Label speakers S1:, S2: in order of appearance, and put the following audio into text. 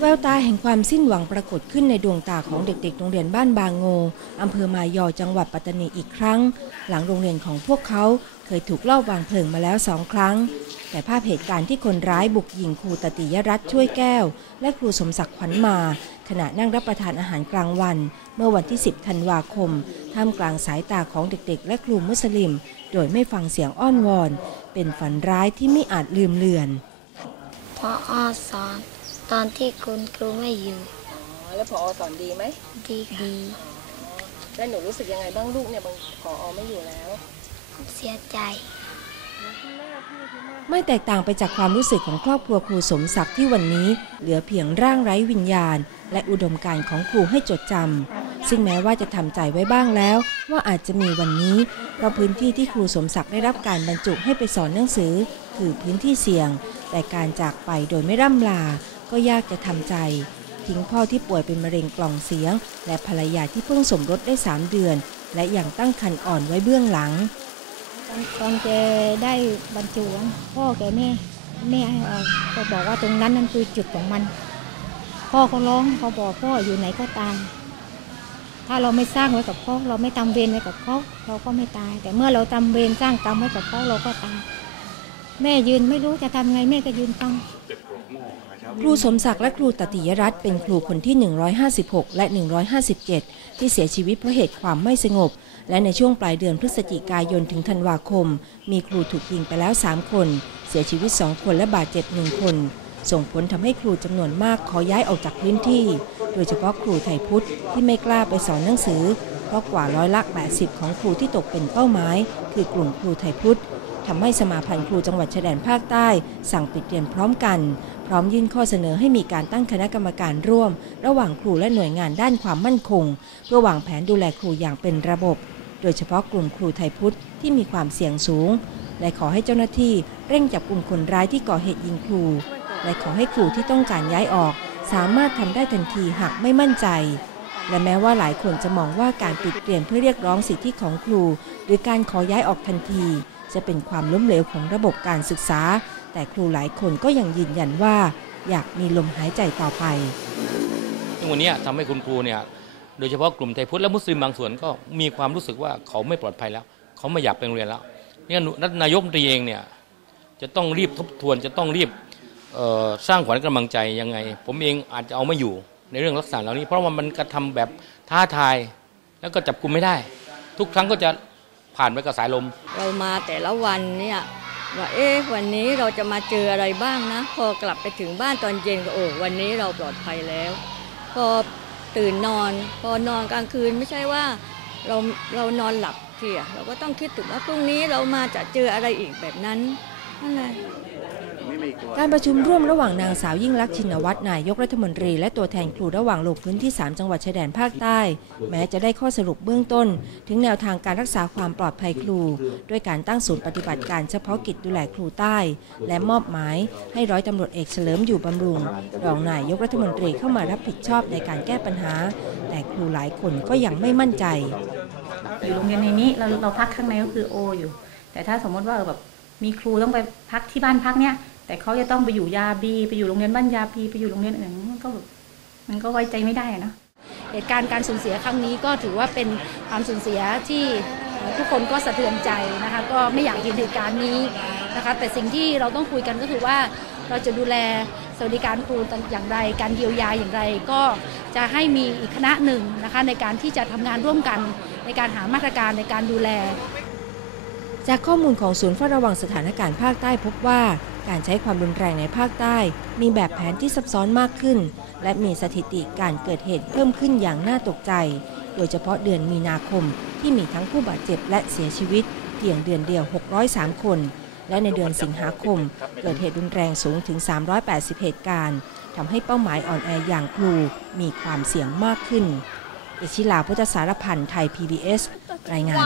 S1: แววตาแห่งความสิ้นหวังปรากฏขึ้นในดวงตาของเด็กๆ โรงเรียนบ้านบางโงอำเภอมายอจังหวัดปัตตานีอีกครั้ง หลังโรงเรียนของพวกเขาเคยถูกลอบวางเพลิงมาแล้วสองครั้ง แต่ภาพเหตุการณ์ที่คนร้ายบุกยิงครูตติยรัตน์ช่วยแก้ว และครูสมศักดิ์ขวัญมา ขณะนั่งรับประทานอาหารกลางวัน เมื่อวันที่ 10 ธันวาคม ท่ามกลางสายตาของเด็กๆ และครูมุสลิม โดยไม่ฟังเสียงอ้อนวอน เป็นฝันร้ายที่ไม่อาจลืมเลือน
S2: พออสอน ตอนที่คุณครูไม่อยู่
S1: แล้วพอสอนดีไหม
S2: ดีดี
S1: แล้วหนูรู้สึกยังไงบ้างลูกเนี่ยบางพอไม่อยู่แล้ว
S2: เสียใจ
S1: ไม่แตกต่างไปจากความรู้สึกของครอบครัวครูสมศักดิ์ที่วันนี้ เหลือเพียงร่างไร้วิญญาณ และอุดมการณ์ของครูให้จดจำซึ่งแม้ว่าจะทำใจไว้บ้างแล้ว ว่าอาจจะมีวันนี้เพราะพื้นที่ที่ครูสมศักดิ์ได้รับการบรรจุให้ไปสอนหนังสือ คือพื้นที่เสี่ยง แต่การจากไปโดยไม่ร่ำลา ก็ยากจะทำใจ ทิ้งพ่อที่ป่วยเป็นมะเร็งกล่องเสียง และภรรยาที่เพิ่งสมรสได้สามเดือน และอยังตั้งครรภ์อ่อนไว้เบื้องหลัง
S3: ตอนแกได้บรรจุพ่อแกแม่แม่ก็บอกว่าตรงนั้นนั่นคือจุดของมัน พ่อเขาร้องเขาบอกพ่ออยู่ไหนก็ตายถ้าเราไม่สร้างไว้กับเขาเราไม่ทำเวรไว้กับเขาเราก็ไม่ตาย แต่เมื่อเราทำเวรสร้างกรรมไว้กับเขาเราก็ตายแม่ยืนไม่รู้จะทำไงแม่ก็ยืนฟัง
S1: ครูสมศักดิ์และครูตติยรัตน์เป็นครูคนที่ 156 และ 157 ที่เสียชีวิตเพราะเหตุความไม่สงบ และในช่วงปลายเดือนพฤศจิกายนถึงธันวาคม มีครูถูกยิงไปแล้ว 3 คน เสียชีวิต 2 คนและบาดเจ็บ 1 คน ส่งผลทำให้ครูจำนวนมากขอย้ายออกจากพื้นที่ โดยเฉพาะครูไทยพุทธที่ไม่กล้าไปสอนหนังสือเพราะกว่าร้อยละ 80 ของครูที่ตกเป็นเป้าหมาย คือกลุ่มครูไทยพุทธ ทำให้สมาพันธ์ครูจังหวัดชายแดนภาคใต้ สั่งปิดเรียนพร้อมกัน พร้อมยื่นข้อเสนอให้มีการตั้งคณะกรรมการร่วม ระหว่างครูและหน่วยงานด้านความมั่นคง เพื่อวางแผนดูแลครูอย่างเป็นระบบ โดยเฉพาะกลุ่มครูไทยพุทธที่มีความเสี่ยงสูง และขอให้เจ้าหน้าที่เร่งจับกลุ่มคนร้ายที่ก่อเหตุยิงครู และขอให้ครูที่ต้องการย้ายออก สามารถทำได้ทันทีหากไม่มั่นใจและแม้ว่าหลายคนจะมองว่าการปิดเรียนเพื่อเรียกร้องสิทธิของครู หรือการขอย้ายออกทันที จะเป็นความล้มเหลวของระบบการศึกษา แต่ครูหลายคนก็ยังยืนยันว่า อยากมีลมหายใจต่อไป
S4: ซึ่งวันนี้ทำให้คุณครูเนี่ยโดยเฉพาะกลุ่มไทยพุทธและมุสลิมบางส่วนก็มีความรู้สึกว่าเขาไม่ปลอดภัยแล้ว เขาไม่อยากไปโรงเรียนแล้วเนี่ยนายกตรีเองเนี่ยจะต้องรีบทบทวนจะต้องรีบสร้างขวัญกำลังใจยังไง ผมเองอาจจะเอาไม่อยู่ในเรื่องลักษณะเหล่านี้ เพราะว่ามันกระทำแบบท้าทาย แล้วก็จับกุมไม่ได้ ทุกครั้งก็จะ ผ่านไปกับสายลม
S5: เรามาแต่ละวันเนี่ยว่าเอ๊ะวันนี้เราจะมาเจออะไรบ้างนะ พอกลับไปถึงบ้านตอนเย็นก็โอ้วันนี้เราปลอดภัยแล้ว พอตื่นนอน พอนอนกลางคืนไม่ใช่ว่าเราเรานอนหลับเพียเราก็ต้องคิดถึงว่าพรุ่งนี้เรามาจะเจออะไรอีกแบบนั้นนั่นแหละ
S1: การประชุมร่วมระหว่างนางสาวยิ่งลักษณ์ชินวัตรนายกรัฐมนตรี และตัวแทนครูระหว่างลงพื้นที่ 3 จังหวัดชายแดนภาคใต้ แม้จะได้ข้อสรุปเบื้องต้น ถึงแนวทางการรักษาความปลอดภัยครู ด้วยการตั้งศูนย์ปฏิบัติการเฉพาะกิจดูแลครูใต้ และมอบหมาย ให้ร้อยตำรวจเอกเฉลิมอยู่บำรุง รองนายกรัฐมนตรีเข้ามารับผิดชอบในการแก้ปัญหา แต่ครูหลายคนก็ยังไม่มั่นใจ
S6: อยู่โรงเรียนในนี้เราเราพักข้างในก็คือโออยู่ แต่ถ้าสมมติว่าเออแบบมีครูต้องไปพักที่บ้านพักเนี้ย แต่เขาจะต้องไปอยู่ยาบีไปอยู่โรงเรียนบ้านยาบีไปอยู่โรงเรียนอื่นมันก็แบบมันก็ไว้ใจไม่ได้นะ
S3: เหตุการณ์การสูญเสียครั้งนี้ก็ถือว่าเป็นความสูญเสียที่ทุกคนก็สะเทือนใจนะคะก็ไม่อยากเห็นเหตุการณ์นี้นะคะแต่สิ่งที่เราต้องคุยกันก็คือว่าเราจะดูแลสวัสดิการครูอย่างไร การเยียวยาอย่างไร ก็จะให้มีอีกคณะหนึ่งนะคะในการที่จะทำงานร่วมกันในการหามาตรการในการดูแล
S1: จากข้อมูลของศูนย์เฝ้าระวังสถานการณ์ภาคใต้พบว่า การใช้ความรุนแรงในภาคใต้ มีแบบแผนที่ซับซ้อนมากขึ้น และมีสถิติการเกิดเหตุเพิ่มขึ้นอย่างน่าตกใจ โดยเฉพาะเดือนมีนาคมที่มีทั้งผู้บาดเจ็บและเสียชีวิตเพียงเดือนเดียว 603 คน และในเดือนสิงหาคม เกิดเหตุรุนแรงสูงถึง 380 เหตุการณ์ทำให้เป้าหมายอ่อนแออย่างครูมีความเสี่ยงมากขึ้นอิชิลาพุทธสารพันธ์ไทย PBS รายงาน